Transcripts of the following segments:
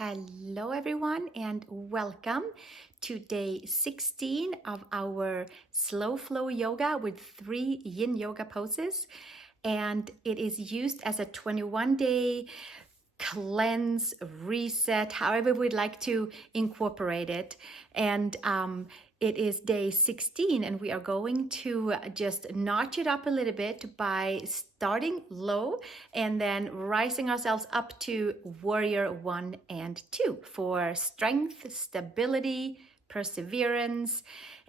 Hello, everyone, and welcome to day 16 of our slow flow yoga with 3 Yin Yoga poses. And it is used as a 21-day cleanse, reset, however we'd like to incorporate it. And it is day 16, and we are going to just notch it up a little bit by starting low and then rising ourselves up to warrior 1 and 2 for strength, stability, perseverance,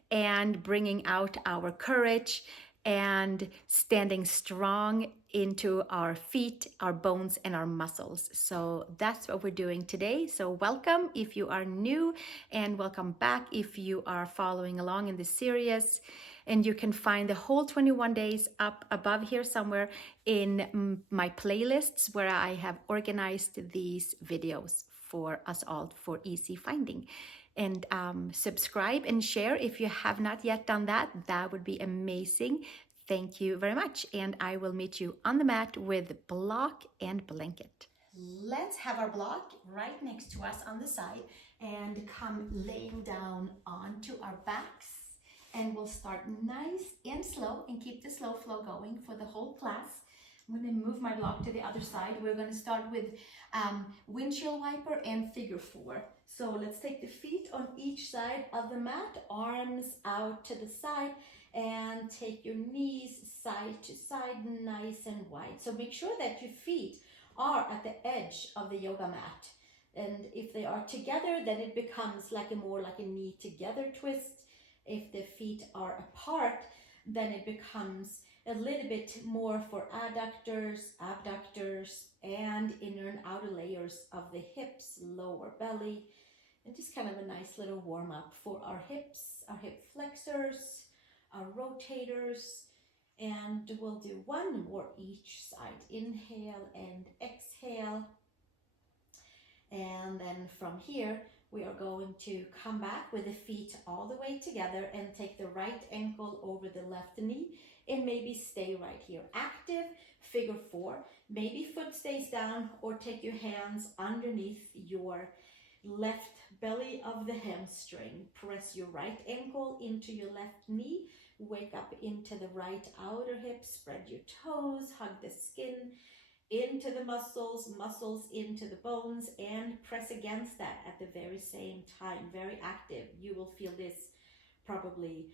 and bringing out our courage and standing strong into our feet, our bones, and our muscles. So that's what we're doing today. So welcome if you are new, and welcome back if you are following along in this series. And you can find the whole 21 days up above here somewhere in my playlists where I have organized these videos for us all for easy finding. And subscribe and share if you have not yet done that. That would be amazing. Thank you very much. And I will meet you on the mat with block and blanket. Let's have our block right next to us on the side and come laying down onto our backs. And we'll start nice and slow and keep the slow flow going for the whole class. I'm going to move my block to the other side. We're going to start with windshield wiper and figure 4. So let's take the feet on each side of the mat, arms out to the side, and take your knees side to side, nice and wide. So make sure that your feet are at the edge of the yoga mat. And if they are together, then it becomes more like a knee together twist. If the feet are apart, then it becomes a little bit more for adductors, abductors, and inner and outer layers of the hips, lower belly, and just kind of a nice little warm up for our hips, our hip flexors, our rotators, and we'll do one more each side. Inhale and exhale. And then from here, we are going to come back with the feet all the way together and take the right ankle over the left knee and maybe stay right here. Active figure 4. Maybe foot stays down or take your hands underneath your left belly of the hamstring. Press your right ankle into your left knee. Wake up into the right outer hip. Spread your toes. Hug the skin into the muscles, muscles into the bones, and press against that at the very same time. Very active. You will feel this probably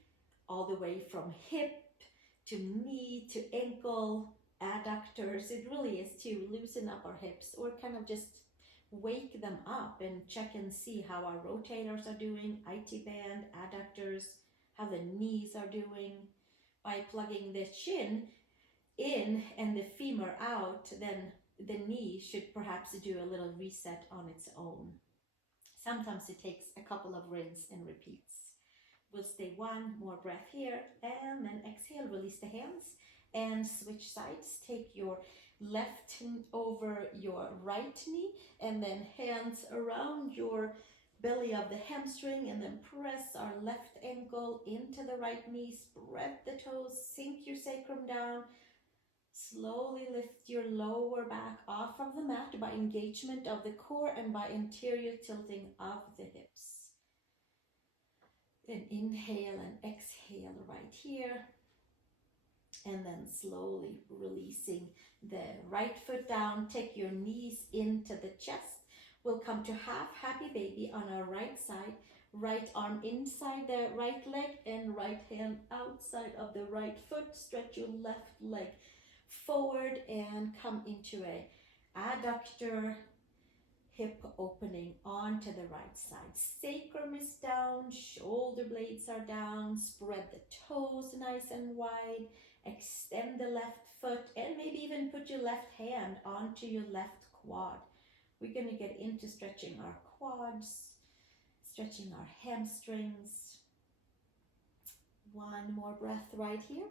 all the way from hip to knee to ankle, adductors. It really is to loosen up our hips or kind of just wake them up and check and see how our rotators are doing, IT band, adductors, how the knees are doing. By plugging the chin in and the femur out, then the knee should perhaps do a little reset on its own. Sometimes it takes a couple of rinse and repeats. We'll stay one more breath here and then exhale, release the hands and switch sides. Take your left over your right knee and then hands around your belly of the hamstring and then press our left ankle into the right knee. Spread the toes, sink your sacrum down. Slowly lift your lower back off of the mat by engagement of the core and by interior tilting of the hips. And inhale and exhale right here. And then slowly releasing the right foot down. Take your knees into the chest. We'll come to half happy baby on our right side. Right arm inside the right leg and right hand outside of the right foot. Stretch your left leg forward and come into a adductor hip opening onto the right side. Sacrum is down, shoulder blades are down, spread the toes nice and wide, extend the left foot and maybe even put your left hand onto your left quad. We're going to get into stretching our quads, stretching our hamstrings. One more breath right here.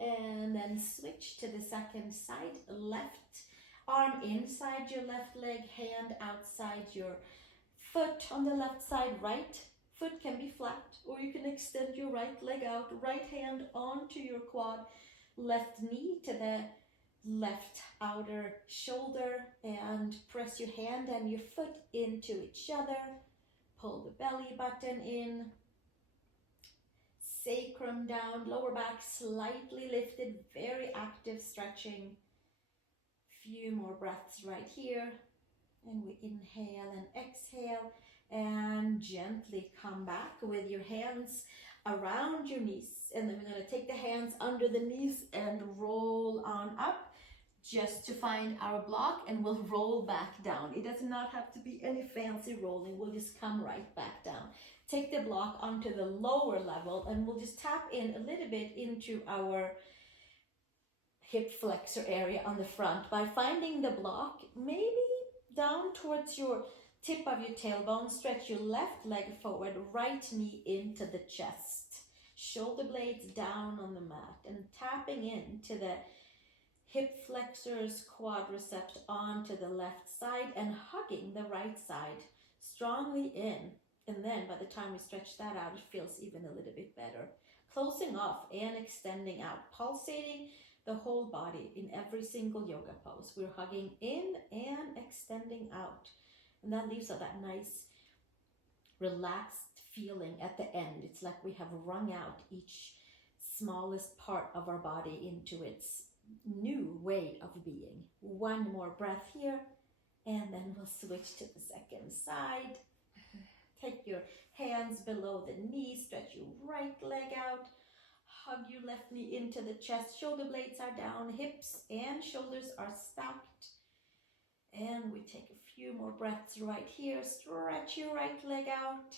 And then switch to the second side. Left arm inside your left leg, hand outside your foot on the left side. Right foot can be flat, or you can extend your right leg out. Right hand onto your quad. Left knee to the left outer shoulder, and press your hand and your foot into each other. Pull the belly button in, sacrum down, lower back slightly lifted, very active stretching. Few more breaths right here. And we inhale and exhale, and gently come back with your hands around your knees. And then we're going to take the hands under the knees and roll on up just to find our block, and we'll roll back down. It does not have to be any fancy rolling. We'll just come right back down. Take the block onto the lower level, and we'll just tap in a little bit into our hip flexor area on the front by finding the block, maybe down towards your tip of your tailbone. Stretch your left leg forward, right knee into the chest. Shoulder blades down on the mat, and tapping into the hip flexors, quadriceps onto the left side, and hugging the right side strongly in. And then by the time we stretch that out, it feels even a little bit better. Closing off and extending out, pulsating the whole body in every single yoga pose. We're hugging in and extending out. And that leaves us that nice, relaxed feeling at the end. It's like we have wrung out each smallest part of our body into its new way of being. One more breath here, and then we'll switch to the second side. Take your hands below the knee, stretch your right leg out. Hug your left knee into the chest, shoulder blades are down, hips and shoulders are stacked. And we take a few more breaths right here. Stretch your right leg out.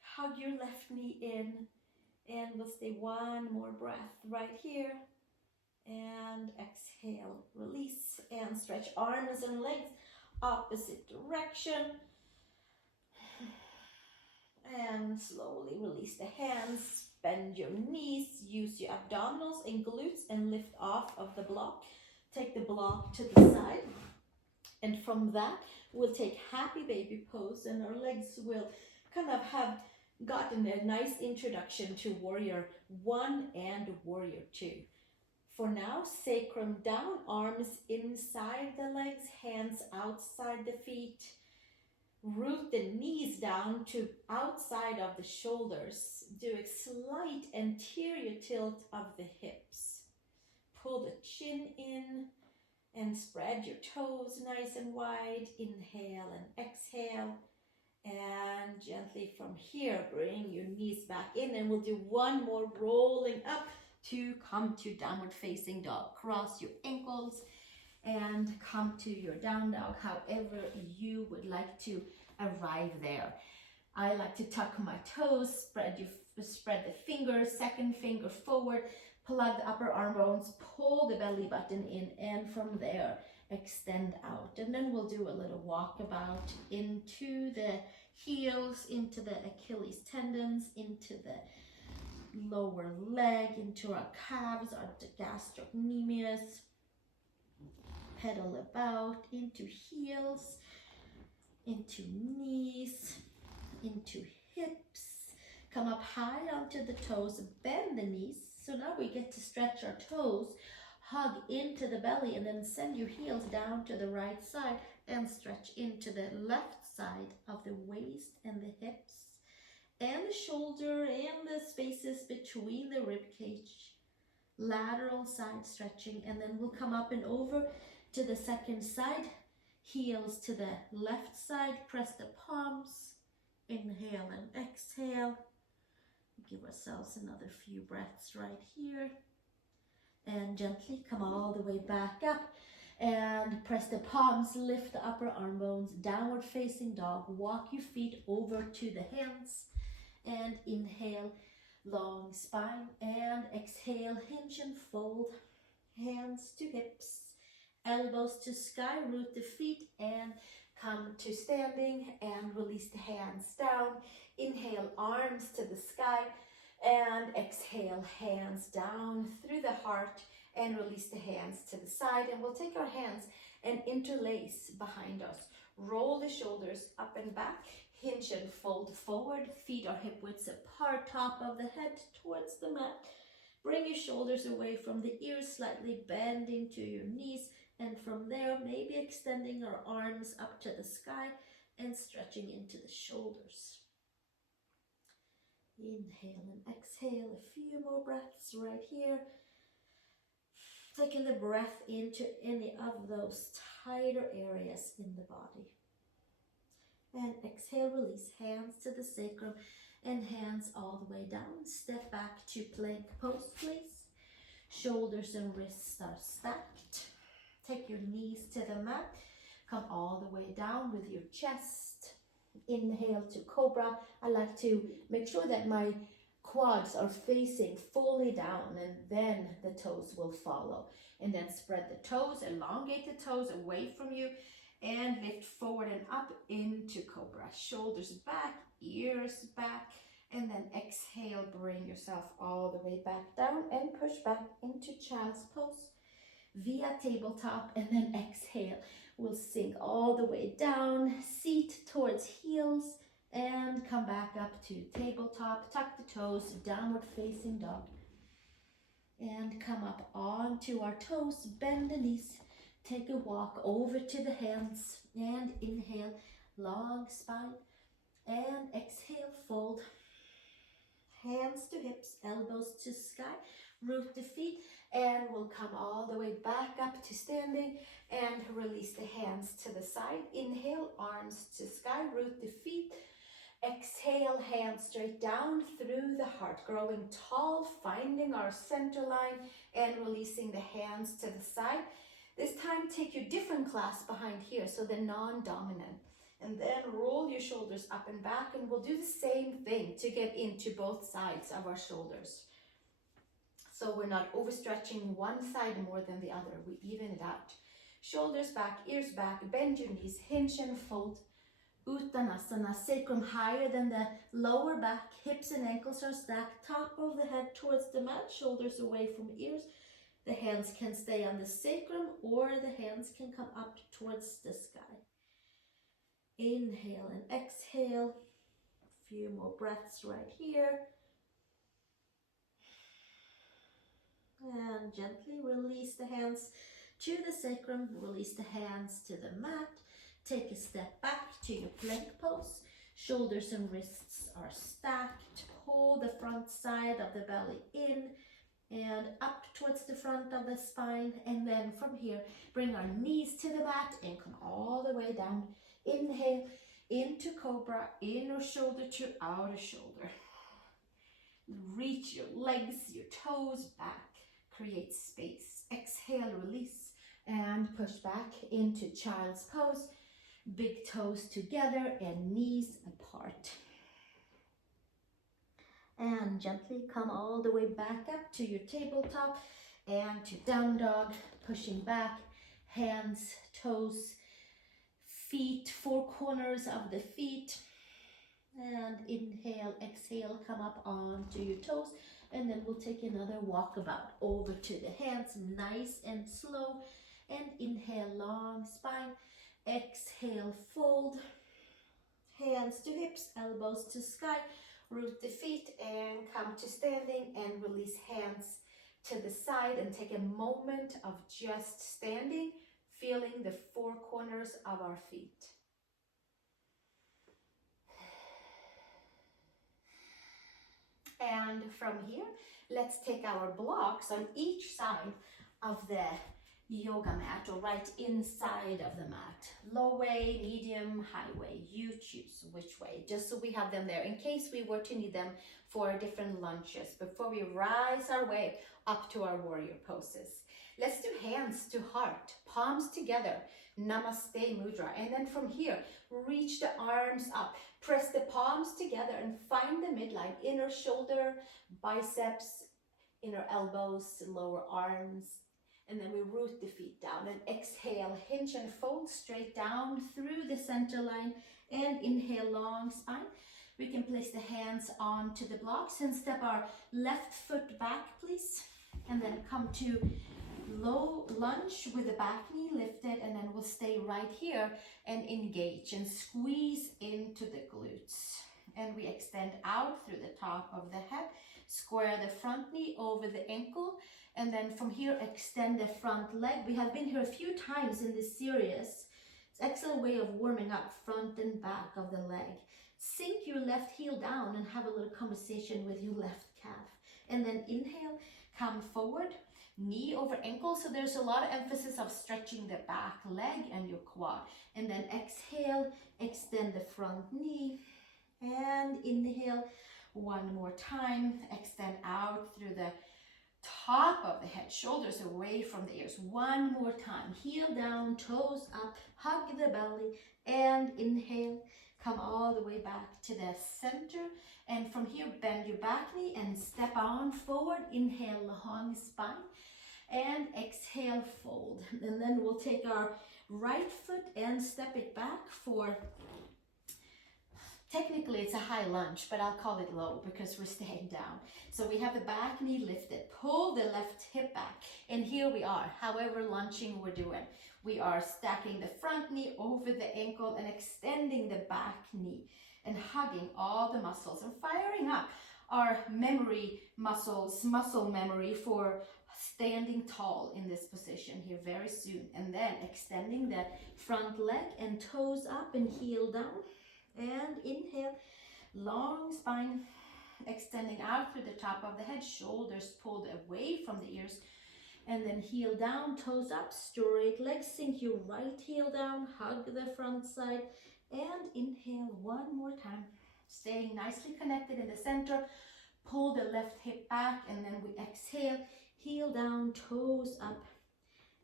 Hug your left knee in. And we'll stay one more breath right here. And exhale, release, and stretch arms and legs opposite direction. And slowly release the hands, bend your knees, use your abdominals and glutes, and lift off of the block. Take the block to the side, and from that we'll take happy baby pose, and our legs will kind of have gotten a nice introduction to warrior 1 and warrior 2. For now, sacrum down, arms inside the legs, hands outside the feet. Root the knees down to outside of the shoulders. Do a slight anterior tilt of the hips. Pull the chin in and spread your toes nice and wide. Inhale and exhale. And gently from here, bring your knees back in, and we'll do one more rolling up to come to downward facing dog. Cross your ankles and come to your down dog, however you would like to arrive there. I like to tuck my toes, spread the fingers, second finger forward, plug the upper arm bones, pull the belly button in, and from there extend out. And then we'll do a little walkabout into the heels, into the Achilles tendons, into the lower leg, into our calves, our gastrocnemius. Pedal about into heels, into knees, into hips. Come up high onto the toes, bend the knees. So now we get to stretch our toes, hug into the belly, and then send your heels down to the right side and stretch into the left side of the waist and the hips and the shoulder and the spaces between the rib cage. Lateral side stretching, and then we'll come up and over to the second side, heels to the left side, press the palms, inhale and exhale. Give ourselves another few breaths right here. And gently come all the way back up and press the palms, lift the upper arm bones, downward facing dog. Walk your feet over to the hands and inhale, long spine, and exhale, hinge and fold, hands to hips. Elbows to sky, root the feet and come to standing and release the hands down. Inhale, arms to the sky, and exhale, hands down through the heart and release the hands to the side. And we'll take our hands and interlace behind us. Roll the shoulders up and back, hinge and fold forward, feet are hip widths apart, top of the head towards the mat. Bring your shoulders away from the ears, slightly bend into your knees, and from there, maybe extending our arms up to the sky and stretching into the shoulders. Inhale and exhale, a few more breaths right here. Taking the breath into any of those tighter areas in the body. And exhale, release, hands to the sacrum and hands all the way down. Step back to plank pose, please. Shoulders and wrists are stacked. Take your knees to the mat. Come all the way down with your chest. Inhale to cobra. I like to make sure that my quads are facing fully down, and then the toes will follow. And then spread the toes, elongate the toes away from you, and lift forward and up into cobra. Shoulders back, ears back, and then exhale, bring yourself all the way back down and push back into child's pose via tabletop, and then exhale. We'll sink all the way down, seat towards heels, and come back up to tabletop. Tuck the toes, downward facing dog. And come up onto our toes, bend the knees. Take a walk over to the hands, and inhale, long spine, and exhale, fold. Hands to hips, elbows to sky, root the feet, and we'll come all the way back up to standing and release the hands to the side. Inhale, arms to sky, root the feet. Exhale, hands straight down through the heart, growing tall, finding our center line and releasing the hands to the side. This time, take your different clasp behind here, so the non-dominant. And then roll your shoulders up and back, and we'll do the same thing to get into both sides of our shoulders. So we're not overstretching one side more than the other. We even it out. Shoulders back, ears back, bend your knees, hinge and fold. Uttanasana, sacrum higher than the lower back, hips and ankles are stacked, top of the head towards the mat, shoulders away from ears. The hands can stay on the sacrum, or the hands can come up towards the sky. Inhale and exhale. A few more breaths right here. And gently release the hands to the sacrum, release the hands to the mat. Take a step back to your plank pose. Shoulders and wrists are stacked. Pull the front side of the belly in and up towards the front of the spine. And then from here, bring our knees to the mat and come all the way down. Inhale into cobra, inner shoulder to outer shoulder. Reach your legs, your toes back. Create space. Exhale, release, and push back into child's pose. Big toes together and knees apart. And gently come all the way back up to your tabletop and to down dog, pushing back, hands, toes, feet, four corners of the feet. And inhale, exhale, come up onto your toes. And then we'll take another walkabout over to the hands, nice and slow. And inhale, long spine. Exhale, fold. Hands to hips, elbows to sky. Root the feet and come to standing and release hands to the side and take a moment of just standing, feeling the four corners of our feet. And from here, let's take our blocks on each side of the yoga mat, or right inside of the mat. Low way, medium, high way. You choose which way, just so we have them there in case we were to need them for different lunges before we rise our way up to our warrior poses. Let's do hands to heart, palms together, namaste mudra. And then from here, reach the arms up, press the palms together and find the midline, inner shoulder, biceps, inner elbows, lower arms. And then we root the feet down and exhale, hinge and fold straight down through the center line, and inhale, long spine. We can place the hands onto the blocks and step our left foot back, please. And then come to low lunge with the back knee lifted, and then we'll stay right here and engage and squeeze into the glutes. And we we extend out through the top of the head. Square the front knee over the ankle. And then from here, extend the front leg. We have been here a few times in this series. It's an excellent way of warming up front and back of the leg. Sink your left heel down and have a little conversation with your left calf. And then inhale, come forward, knee over ankle. So there's a lot of emphasis of stretching the back leg and your quad. And then exhale, extend the front knee. And inhale, one more time. Extend out through the top of the head, shoulders away from the ears. One more time. Heel down, toes up, hug the belly, and inhale. Come all the way back to the center. And from here, bend your back knee and step on forward. Inhale, long spine. And exhale, fold. And then we'll take our right foot and step it back for, technically it's a high lunge, but I'll call it low because we're staying down. So we have the back knee lifted, pull the left hip back, and here we are, however lunging we're doing. We are stacking the front knee over the ankle and extending the back knee and hugging all the muscles and firing up our memory muscles, muscle memory for standing tall in this position here very soon. And then extending that front leg and toes up and heel down. And inhale, long spine, extending out through the top of the head, shoulders pulled away from the ears. And then heel down, toes up, straight legs, sink your right heel down, hug the front side, and inhale one more time. Staying nicely connected in the center, pull the left hip back, and then we exhale, heel down, toes up,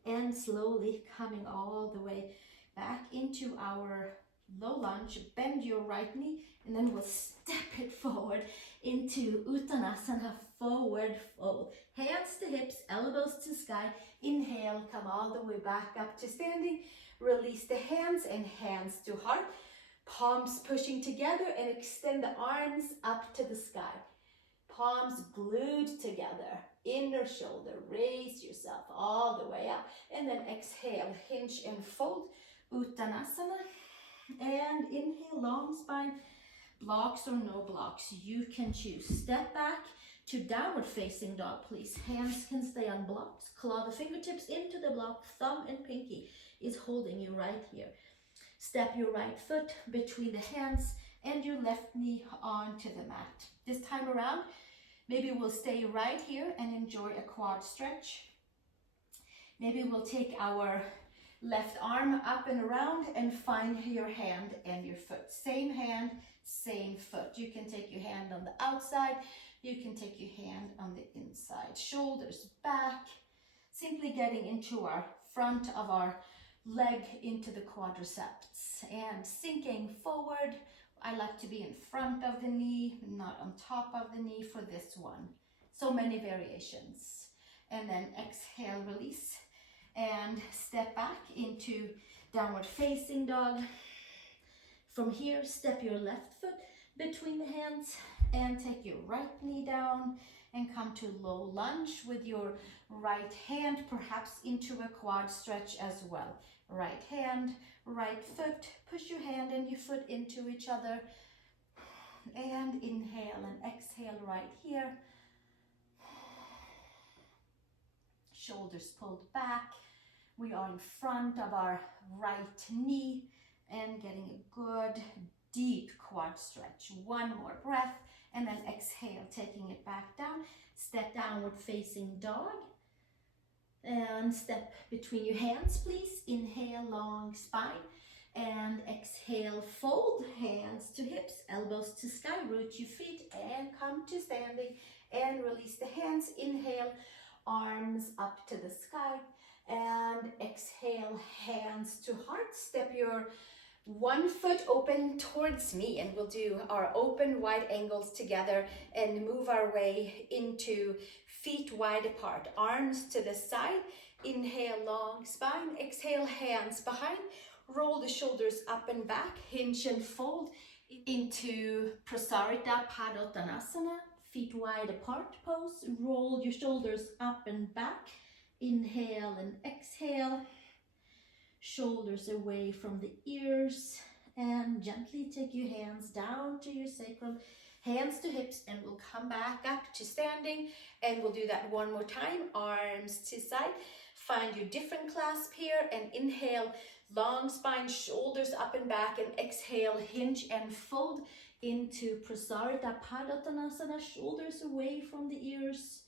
and slowly coming all the way back into our low lunge. Bend your right knee, and then we'll step it forward into Uttanasana, forward fold. Hands to hips, elbows to sky. Inhale, come all the way back up to standing. Release the hands and hands to heart. Palms pushing together and extend the arms up to the sky. Palms glued together. Inner shoulder, raise yourself all the way up. And then exhale, hinge and fold. Uttanasana. And inhale, long spine. Blocks or no blocks, you can choose. Step back to downward facing dog, please. Hands can stay on blocks. Claw the fingertips into the block. Thumb and pinky is holding you right here. Step your right foot between the hands and your left knee onto the mat. This time around, maybe we'll stay right here and enjoy a quad stretch. Maybe we'll take our left arm up and around and find your hand and your foot. Same hand, same foot. You can take your hand on the outside. You can take your hand on the inside. Shoulders back. Simply getting into our front of our leg into the quadriceps. And sinking forward. I like to be in front of the knee, not on top of the knee for this one. So many variations. And then exhale, release. And step back into downward facing dog. From here, step your left foot between the hands and take your right knee down and come to low lunge with your right hand, perhaps into a quad stretch as well. Right hand, right foot, push your hand and your foot into each other. And inhale and exhale right here. Shoulders pulled back. We are in front of our right knee and getting a good deep quad stretch. One more breath and then exhale, taking it back down. Step downward facing dog and step between your hands, please. Inhale, long spine, and exhale, fold hands to hips, elbows to sky, root your feet and come to standing and release the hands. Inhale, arms up to the sky, and exhale, hands to heart. Step your one foot open towards me and we'll do our open wide angles together and move our way into feet wide apart, arms to the side. Inhale, long spine. Exhale, hands behind. Roll the shoulders up and back, hinge and fold into Prasarita Padottanasana, feet wide apart pose. Roll your shoulders up and back. Inhale and exhale. Shoulders away from the ears And gently take your hands down to your sacrum, hands to hips, and we'll come back up to standing. And we'll do that one more time, arms to side. Find your different clasp here and inhale, long spine, shoulders up and back, and exhale, hinge and fold into Prasarita Padottanasana, shoulders away from the ears.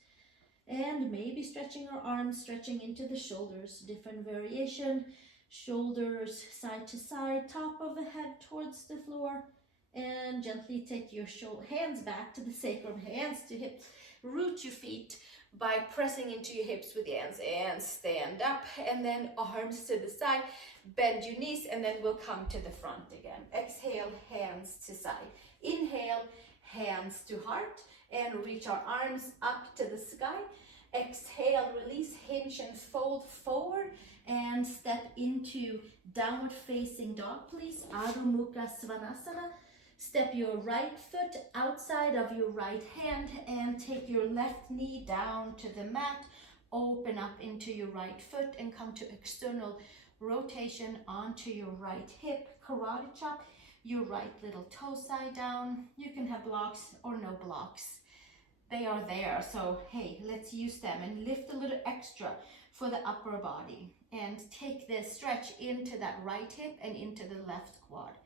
And maybe stretching our arms, stretching into the shoulders, different variation. Shoulders side to side, top of the head towards the floor. And gently take your hands back to the sacrum, hands to hips. Root your feet by pressing into your hips with the hands and stand up. And then arms to the side, bend your knees, and then we'll come to the front again. Exhale, hands to side. Inhale, hands to heart, and reach our arms up to the sky. Exhale, release, hinge and fold forward, and step into downward facing dog, please. Adho Mukha Svanasana. Step your right foot outside of your right hand and take your left knee down to the mat. Open up into your right foot and come to external rotation onto your right hip. Karate chop, your right little toe side down. You can have blocks or no blocks. They are there, so hey, let's use them and lift a little extra for the upper body. And take this stretch into that right hip and into the left quad.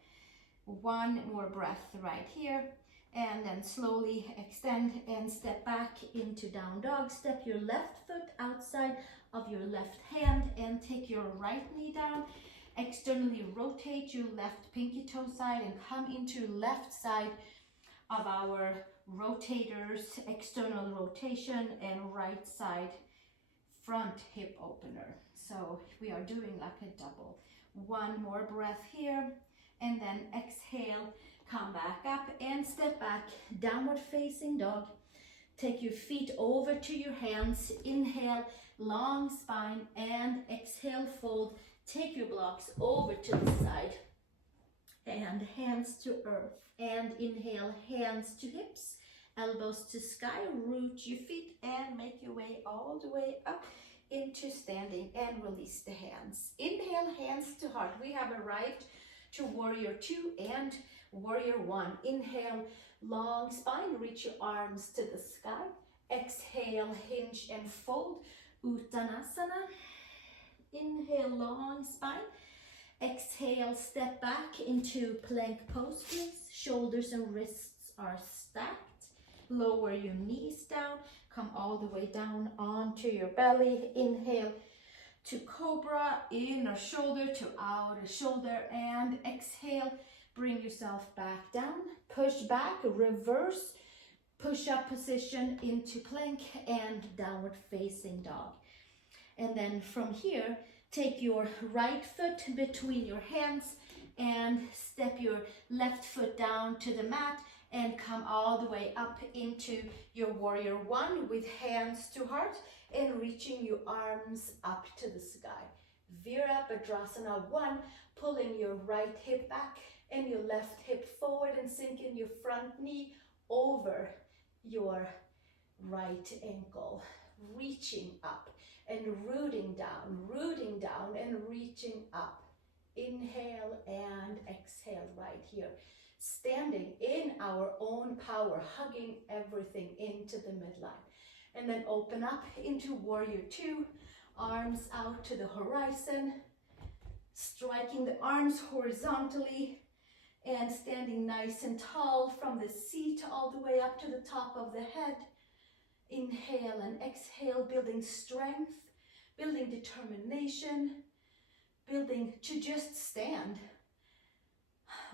One more breath right here, and then slowly extend and step back into down dog. Step your left foot outside of your left hand and take your right knee down. Externally rotate your left pinky toe side and come into left side of our rotators, external rotation, and right side front hip opener. So we are doing like a double. One more breath here, and then exhale, come back up and step back, downward facing dog. Take your feet over to your hands. Inhale, long spine, and exhale, fold. Take your blocks over to the side and hands to earth. And inhale, hands to hips, elbows to sky. Root your feet and make your way all the way up into standing and release the hands. Inhale, hands to heart. We have arrived to warrior 2 and warrior 1. Inhale, long spine, reach your arms to the sky. Exhale, hinge and fold, Uttanasana. Inhale, long spine. Exhale, step back into plank pose, please. Shoulders and wrists are stacked. Lower your knees down. Come all the way down onto your belly. Inhale to cobra, inner shoulder to outer shoulder, and exhale, bring yourself back down. Push back, reverse, push up position into plank and downward facing dog. And then from here, take your right foot between your hands and step your left foot down to the mat and come all the way up into your warrior 1 with hands to heart and reaching your arms up to the sky. Virabhadrasana 1, pulling your right hip back and your left hip forward and sinking your front knee over your right ankle, reaching up and rooting down and reaching up. Inhale and exhale right here. Standing in our own power, hugging everything into the midline. And then open up into warrior 2, arms out to the horizon, striking the arms horizontally and standing nice and tall from the seat all the way up to the top of the head. Inhale and exhale, building strength, building determination, building to just stand.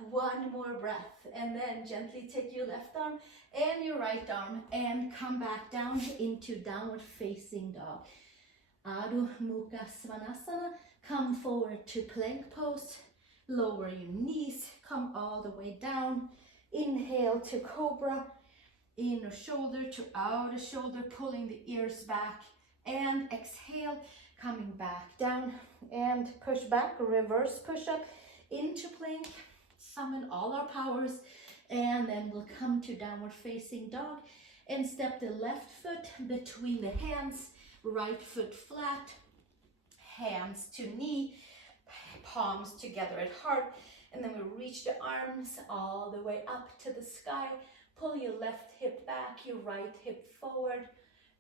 One more breath, and then gently take your left arm and your right arm and come back down into downward facing dog. Adho Mukha Svanasana. Come forward to plank pose. Lower your knees, come all the way down. Inhale to cobra. Inner shoulder to outer shoulder, pulling the ears back. And exhale, coming back down and push back, reverse push up into plank. Summon all our powers, and then we'll come to downward facing dog and step the left foot between the hands, right foot flat, hands to knee, palms together at heart, And then we reach the arms all the way up to the sky. Pull your left hip back, your right hip forward.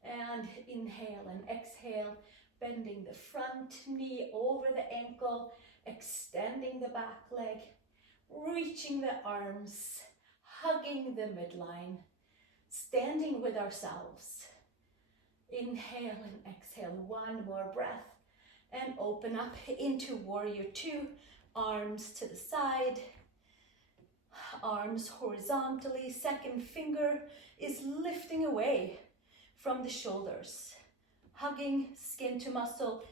And inhale and exhale, bending the front knee over the ankle, extending the back leg, reaching the arms, hugging the midline, standing with ourselves. Inhale and exhale, one more breath, and open up into warrior two, arms to the side, arms horizontally, second finger is lifting away from the shoulders, hugging skin to muscle,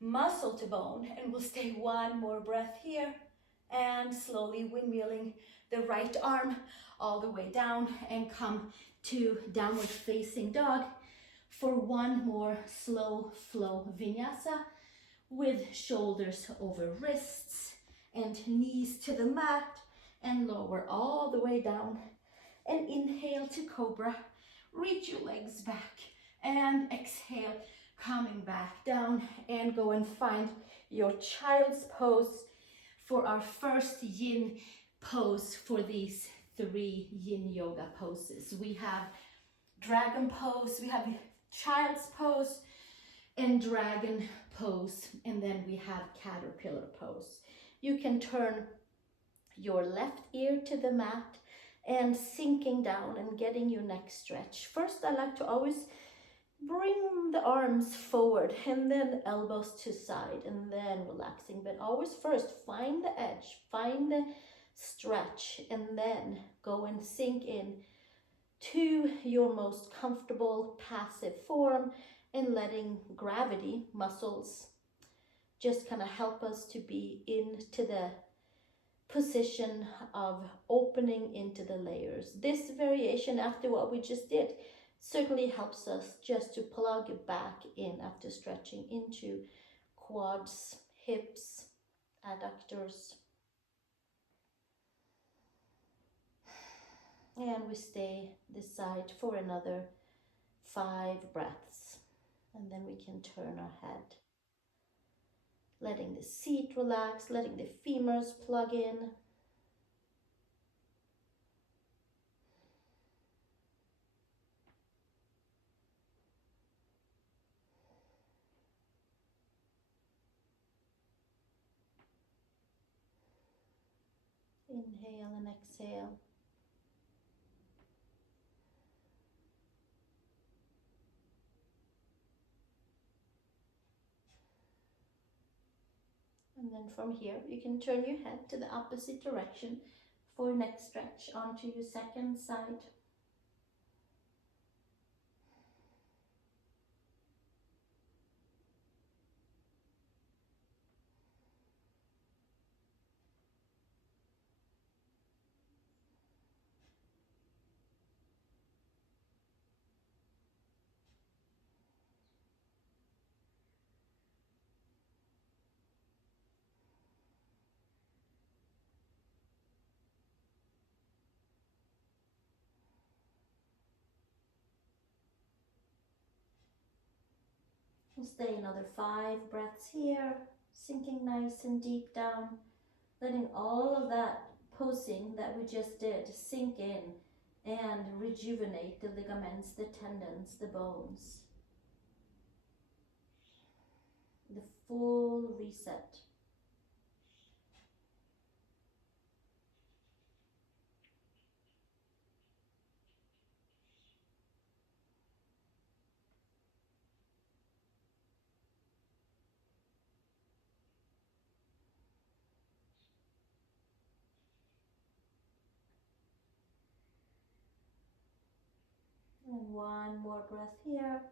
muscle to bone, and we'll stay one more breath here, and slowly windmilling the right arm all the way down and come to downward facing dog for one more slow flow vinyasa with shoulders over wrists and knees to the mat and lower all the way down. And inhale to cobra, reach your legs back, and exhale, coming back down, and go and find your child's pose for our first yin pose for these 3 yin yoga poses. We have dragon pose, we have child's pose and dragon pose, and then we have caterpillar pose. You can turn your left ear to the mat and sinking down and getting your neck stretch. First, I like to always bring the arms forward and then elbows to side and then relaxing, but always first find the edge, find the stretch, and then go and sink in to your most comfortable passive form and letting gravity muscles just kind of help us to be into the position of opening into the layers. This variation after what we just did certainly helps us just to plug it back in after stretching into quads, hips, adductors. And we stay this side for another 5 breaths. And then we can turn our head. Letting the seat relax, letting the femurs plug in. Inhale and exhale. And then from here, you can turn your head to the opposite direction for next stretch onto your second side. We'll stay another 5 breaths here, sinking nice and deep down, letting all of that posing that we just did sink in and rejuvenate the ligaments, the tendons, the bones. The full reset. And one more breath here.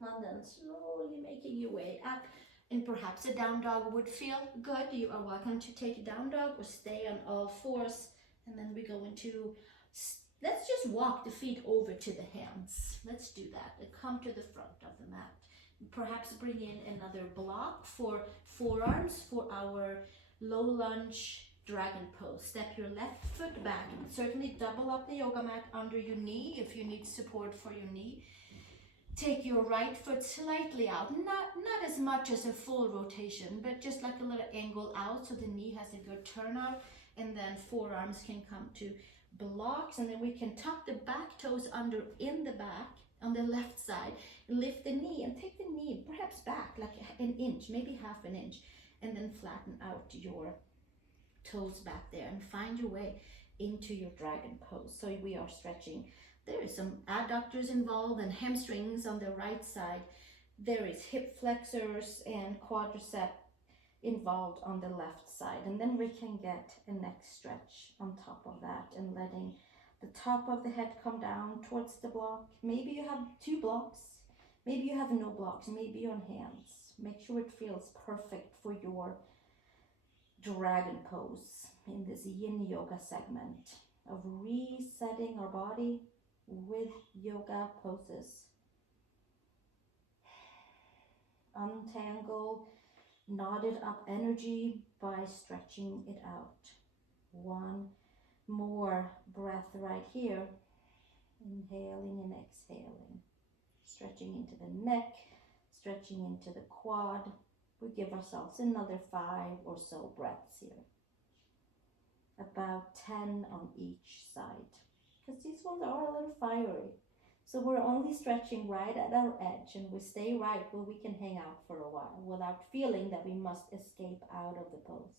And then slowly making your way up. And perhaps a down dog would feel good. You are welcome to take a down dog or stay on all fours. And then we go into, let's just walk the feet over to the hands. Let's do that. And come to the front of the mat. Perhaps bring in another block for forearms for our low lunge dragon pose. Step your left foot back and certainly double up the yoga mat under your knee if you need support for your knee. Take your right foot slightly out, not as much as a full rotation, but just like a little angle out so the knee has a good turnout, and then forearms can come to blocks, and then we can tuck the back toes under in the back on the left side, lift the knee and take the knee perhaps back like an inch, maybe half an inch, and then flatten out your toes back there and find your way into your dragon pose. So we are stretching. There is some adductors involved and hamstrings on the right side. There is hip flexors and quadricep involved on the left side. And then we can get a neck stretch on top of that and letting the top of the head come down towards the block. Maybe you have 2 blocks. Maybe you have no blocks. Maybe you're on hands. Make sure it feels perfect for your dragon pose in this Yin Yoga segment of resetting our body with yoga poses. Untangle knotted up energy by stretching it out. One more breath right here. Inhaling and exhaling. Stretching into the neck, stretching into the quad. We give ourselves another 5 or so breaths here. About 10 on each side. Because these ones are a little fiery. So we're only stretching right at our edge, and we stay right where we can hang out for a while without feeling that we must escape out of the pose.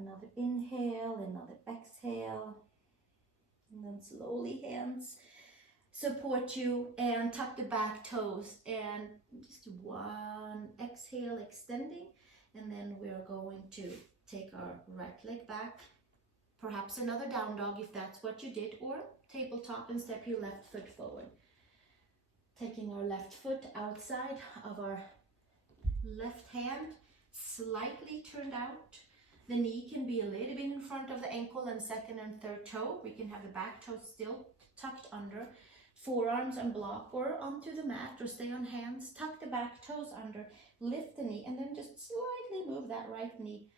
Another inhale, another exhale, and then slowly hands support you and tuck the back toes and just do 1 exhale, extending, and then we're going to take our right leg back, perhaps another down dog if that's what you did, or tabletop and step your left foot forward. Taking our left foot outside of our left hand, slightly turned out. The knee can be a little bit in front of the ankle and second and third toe. We can have the back toe still tucked under. Forearms and block or onto the mat or stay on hands. Tuck the back toes under. Lift the knee and then just slightly move that right knee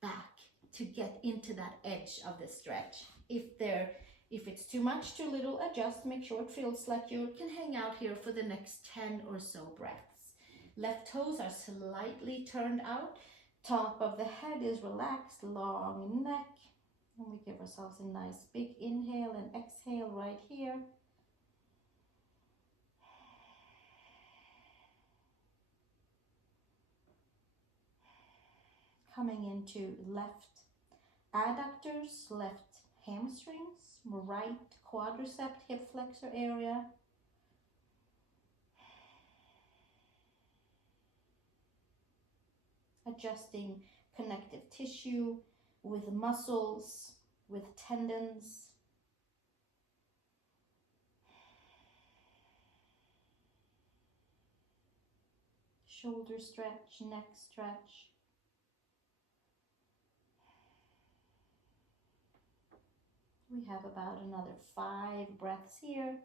back to get into that edge of the stretch. If it's too much, too little, adjust. Make sure it feels like you can hang out here for the next 10 or so breaths. Left toes are slightly turned out. Top of the head is relaxed, long neck. And we give ourselves a nice big inhale and exhale right here. Coming into left adductors, left hamstrings, right quadricep, hip flexor area. Adjusting connective tissue with muscles, with tendons. Shoulder stretch, neck stretch. We have about another 5 breaths here.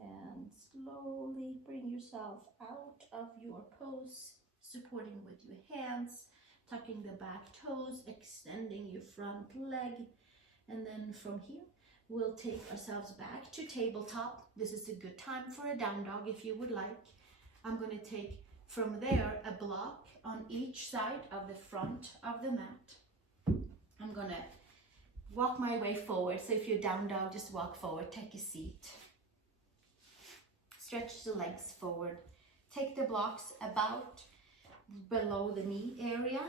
And slowly bring yourself out of your pose, supporting with your hands, tucking the back toes, extending your front leg. And then from here, we'll take ourselves back to tabletop. This is a good time for a down dog if you would like. I'm going to take from there a block on each side of the front of the mat. I'm going to walk my way forward. So if you're down dog, just walk forward, take a seat. Stretch the legs forward. Take the blocks about below the knee area,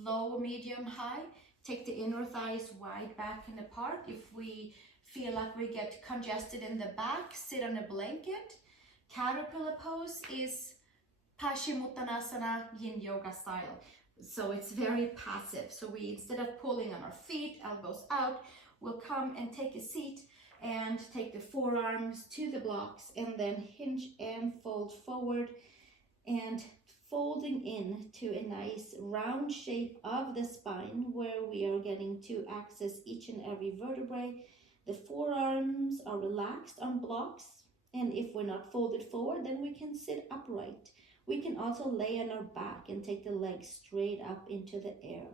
low, medium, high. Take the inner thighs wide back and apart. If we feel like we get congested in the back, sit on a blanket. Caterpillar pose is Paschimottanasana Yin Yoga style. So it's very passive. So we, instead of pulling on our feet, elbows out, we'll come and take a seat and take the forearms to the blocks and then hinge and fold forward and folding in to a nice round shape of the spine where we are getting to access each and every vertebrae. The forearms are relaxed on blocks, and if we're not folded forward, then we can sit upright. We can also lay on our back and take the legs straight up into the air.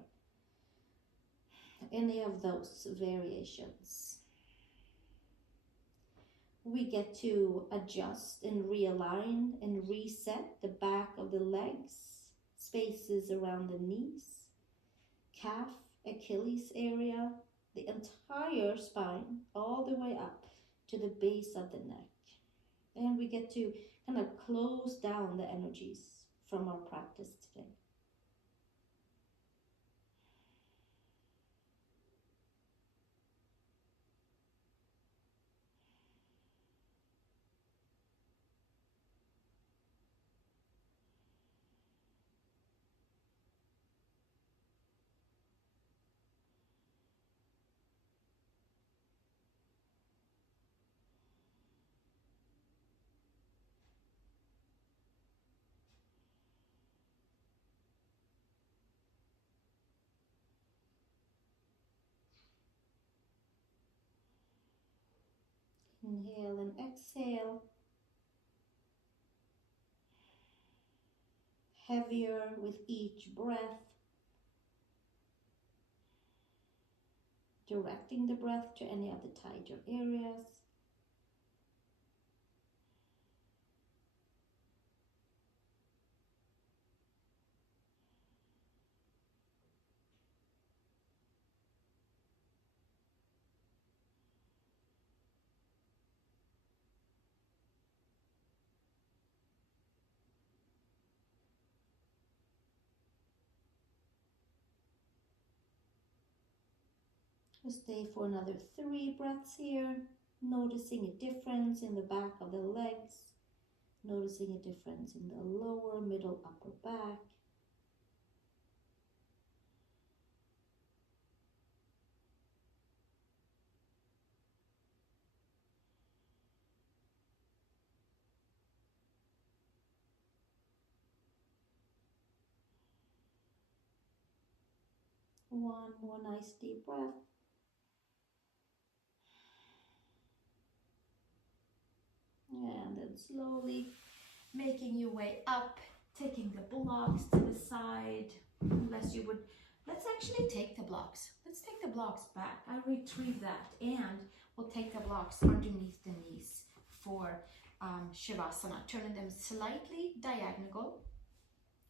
Any of those variations. We get to adjust and realign and reset the back of the legs, spaces around the knees, calf, Achilles area, the entire spine, all the way up to the base of the neck. And we get to kind of close down the energies from our practice today. Inhale and exhale. Heavier with each breath. Directing the breath to any of the tighter areas. We'll stay for another 3 breaths here, noticing a difference in the back of the legs, noticing a difference in the lower, middle, upper back. One more nice deep breath. And then slowly making your way up, taking the blocks to the side. Unless you would, let's actually take the blocks. Let's take the blocks back. I retrieve that and we'll take the blocks underneath the knees for Savasana, turning them slightly diagonal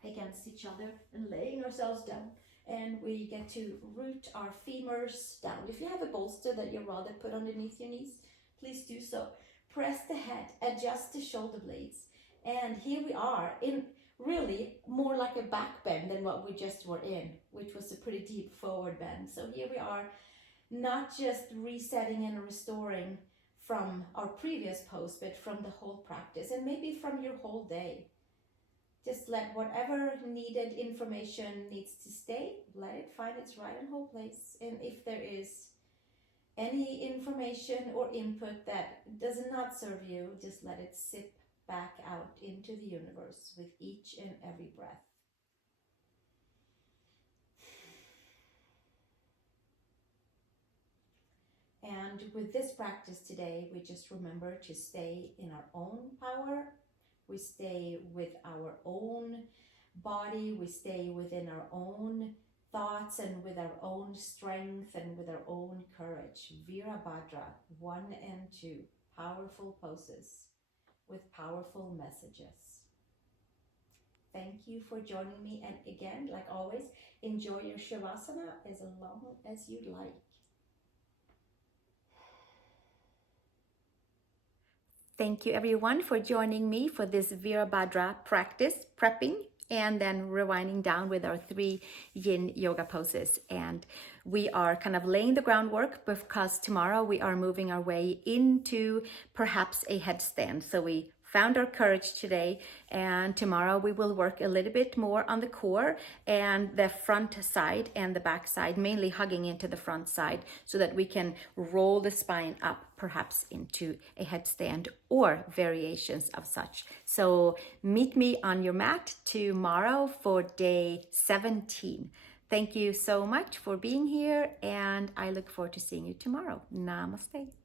against each other and laying ourselves down. And we get to root our femurs down. If you have a bolster that you'd rather put underneath your knees, please do so. Press the head, adjust the shoulder blades. And here we are in really more like a back bend than what we just were in, which was a pretty deep forward bend. So here we are, not just resetting and restoring from our previous pose, but from the whole practice and maybe from your whole day. Just let whatever needed information needs to stay, let it find its right and whole place. And if there is any information or input that does not serve you, just let it sip back out into the universe with each and every breath. And with this practice today, we just remember to stay in our own power. We stay with our own body. We stay within our own thoughts and with our own strength and with our own courage. Virabhadra 1 and 2, powerful poses with powerful messages. Thank you for joining me. And again, like always, enjoy your Shavasana as long as you'd like. Thank you everyone for joining me for this Virabhadra practice, prepping and then rewinding down with our 3 Yin Yoga poses. And we are kind of laying the groundwork because tomorrow we are moving our way into perhaps a headstand. So we found our courage today, and tomorrow we will work a little bit more on the core and the front side and the back side, mainly hugging into the front side so that we can roll the spine up perhaps into a headstand or variations of such. So meet me on your mat tomorrow for day 17. Thank you so much for being here, and I look forward to seeing you tomorrow. Namaste.